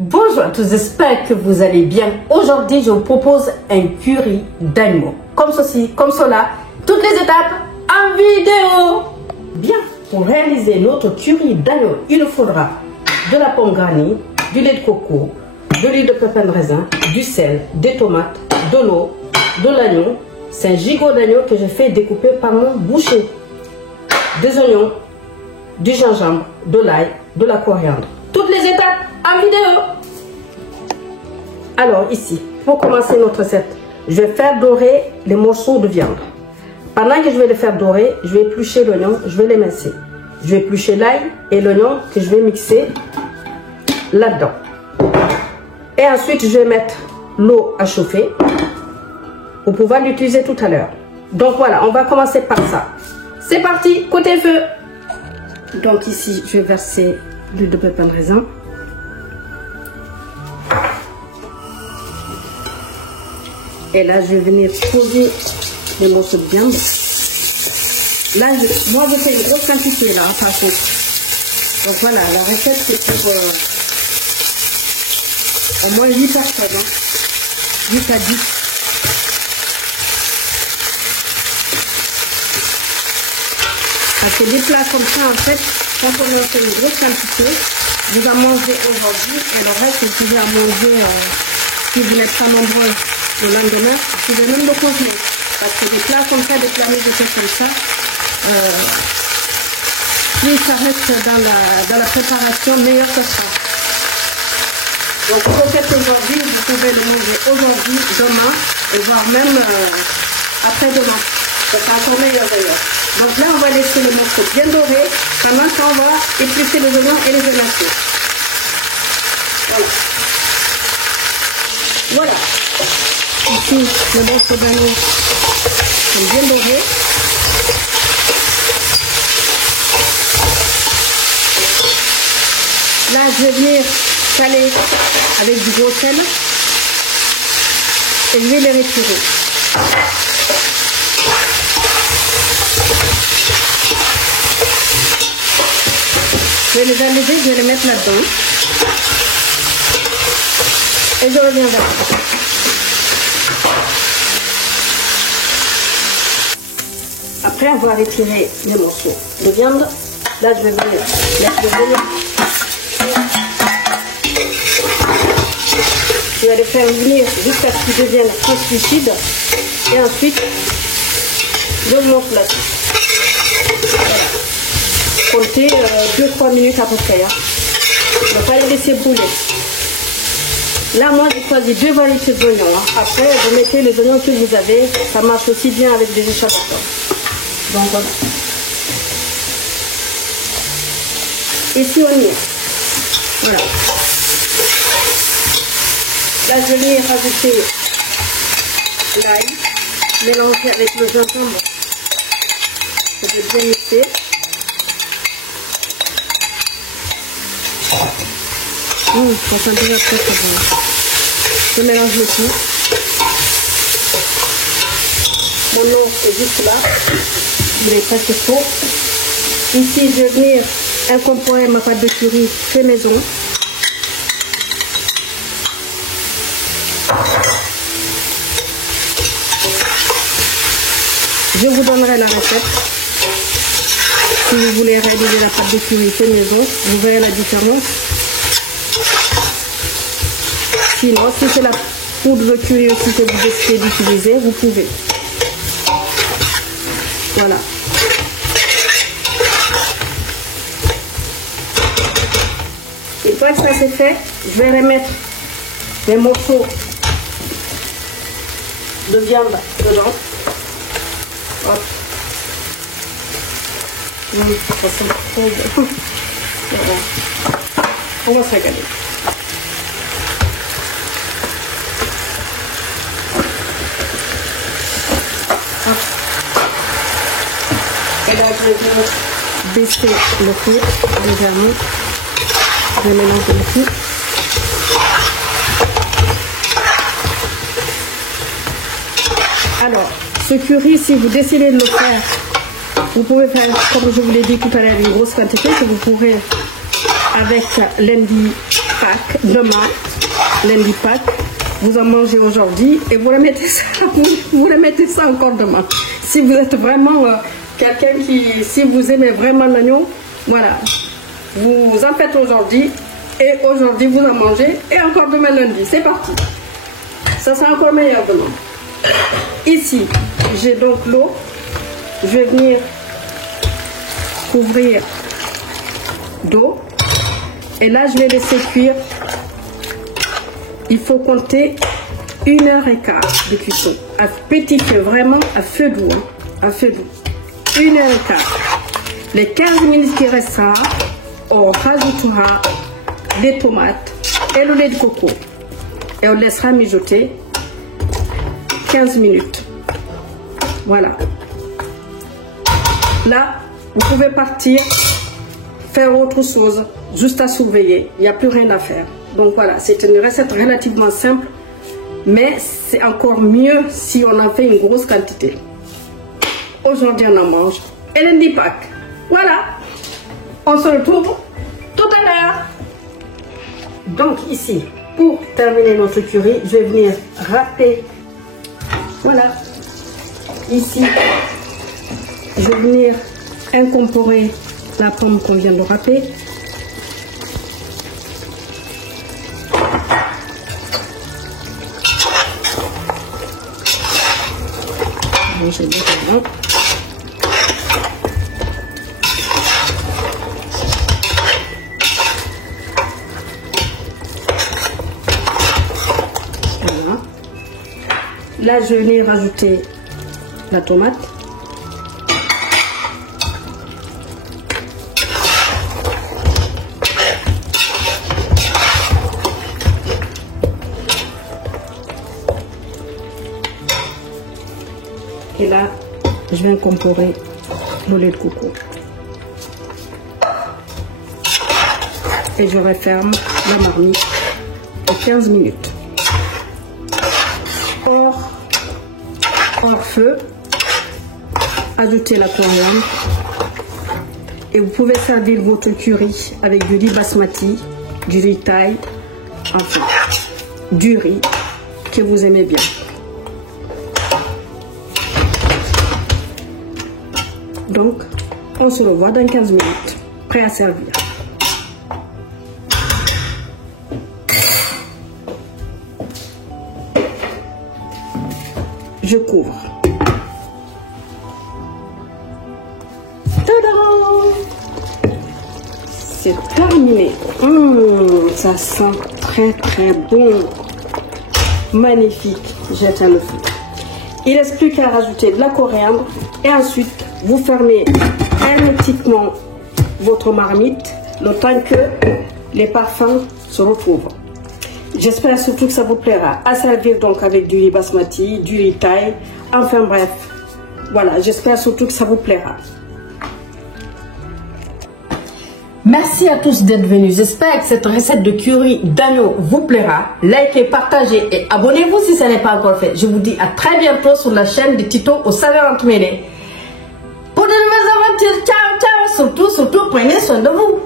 Bonjour à tous, j'espère que vous allez bien. Aujourd'hui, je vous propose un curry d'agneau. Comme ceci, comme cela, toutes les étapes en vidéo. Bien, pour réaliser notre curry d'agneau, il nous faudra de la pomme garnie, du lait de coco, de l'huile de pépins de raisin, du sel, des tomates, de l'eau, de l'agneau. C'est un gigot d'agneau que j'ai fait découper par mon boucher. Des oignons, du gingembre, de l'ail, de la coriandre. Toutes les étapes en vidéo. Alors ici, pour commencer notre recette, je vais faire dorer les morceaux de viande. Pendant que je vais les faire dorer, je vais éplucher l'oignon, je vais l'émincer. Je vais éplucher l'ail et l'oignon que je vais mixer là-dedans. Et ensuite, je vais mettre l'eau à chauffer pour pouvoir l'utiliser tout à l'heure. Donc voilà, on va commencer par ça. C'est parti, côté feu. Donc ici, je vais verser l'huile de pépins de raisin. Et là, je vais venir poser les morceaux de viande. Là, moi, je fais une grosse quantité, là, par contre. Donc voilà, la recette, c'est pour au moins 8 personnes. Hein. 8 à 10. Parce que des plats comme ça, en fait, quand on a fait une grosse quantité, vous en mangez aujourd'hui et le reste, vous pouvez en manger si vous n'êtes pas nombreux le lendemain. Vous pouvez même le congeler. Parce que des plats comme ça, des plats végétaux comme ça, plus ça reste dans la préparation, meilleur ça sera. Donc, ce que vous faites aujourd'hui, vous pouvez le manger aujourd'hui, demain, et voire même après-demain. Ça sera encore meilleur d'ailleurs. Donc là, on va laisser les morceaux bien dorés. Pendant qu'on va éplucher les oignons et les émincer. Voilà. Voilà. Ici, les morceaux d'agneau sont bien dorés. Là, je vais venir saler avec du gros sel. Et je vais les retirer. Je vais les enlever, je vais les mettre là-dedans. Et je reviens vers vous. Après avoir retiré les morceaux de viande, là je vais venir mettre le bouillon. Je vais les faire venir jusqu'à ce qu'ils deviennent translucides. Et ensuite, je monte là-dessus. Comptez 2-3 minutes à peu près. Hein. Il ne faut pas les laisser brûler. Là, moi, j'ai choisi 2 variétés d'oignons. Hein. Après, vous mettez les oignons que vous avez. Ça marche aussi bien avec des échalotes. Donc, voilà. Ici, on y est. Voilà. Là, je vais venir rajouter l'ail, mélanger avec le gingembre. Je vais bien mixer. Ça sent déjà très très bon. Je mélange le tout. Mon eau est juste là. Il est presque chaud. Ici, je vais venir incorporer ma pâte de curry fait maison. Je vous donnerai la recette. Si vous voulez réaliser la pâte de curry fait maison, vous verrez la différence. Sinon, si c'est la poudre de curry aussi que vous décidez d'utiliser, vous pouvez. Voilà. Une fois que ça c'est fait, je vais remettre les morceaux de viande dedans. Hop. Ça sent trop bon. Voilà. On va se régaler. Et là, je vais baisser le feu légèrement. Je vais mélanger le tout. Alors, ce curry, si vous décidez de le faire, vous pouvez faire, comme je vous l'ai dit tout à l'heure, une grosse quantité que vous pourrez avec lundi Pâques, demain, lundi Pâques, vous en mangez aujourd'hui et vous remettez ça encore demain. Si vous êtes vraiment quelqu'un qui, si vous aimez vraiment l'agneau, voilà, vous en faites aujourd'hui et aujourd'hui vous en mangez et encore demain lundi. C'est parti. Ça sera encore meilleur demain. Ici, j'ai donc l'eau. Je vais venir couvrir d'eau. Et là, je vais laisser cuire. Il faut compter 1h15 de cuisson. À petit feu, vraiment à feu doux. Hein, à feu doux. 1h15. Les 15 minutes qui restera, on rajoutera des tomates et le lait de coco. Et on laissera mijoter 15 minutes. Voilà. Là, vous pouvez partir, faire autre chose, juste à surveiller. Il n'y a plus rien à faire. Donc voilà, c'est une recette relativement simple, mais c'est encore mieux si on en fait une grosse quantité. Aujourd'hui, on en mange. Et lundi Pâques. Voilà. On se retrouve tout à l'heure. Donc ici, pour terminer notre curry, je vais venir râper. Voilà. Ici, je vais venir incorporer la pomme qu'on vient de râper. Voilà. Là, je vais venir rajouter la tomate. Et là, je vais incorporer le lait de coco. Et je referme la marmite pour 15 minutes. Hors feu, ajoutez la coriandre. Et vous pouvez servir votre curry avec du riz basmati, du riz thaï, enfin, du riz que vous aimez bien. Donc, on se revoit dans 15 minutes, prêt à servir. Je couvre. Tadam! C'est terminé. Ça sent très très bon. Magnifique. J'éteins le feu. Il ne reste plus qu'à rajouter de la coriandre et ensuite vous fermez hermétiquement votre marmite le temps que les parfums se retrouvent. J'espère surtout que ça vous plaira. À servir donc avec du riz basmati, du riz thaï, enfin bref. Voilà, j'espère surtout que ça vous plaira. Merci à tous d'être venus. J'espère que cette recette de curry d'agneau vous plaira. Likez, partagez et abonnez-vous si ce n'est pas encore fait. Je vous dis à très bientôt sur la chaîne de Tito aux saveurs entremêlées. Pour de nouvelles aventures, ciao, ciao. Surtout, prenez soin de vous.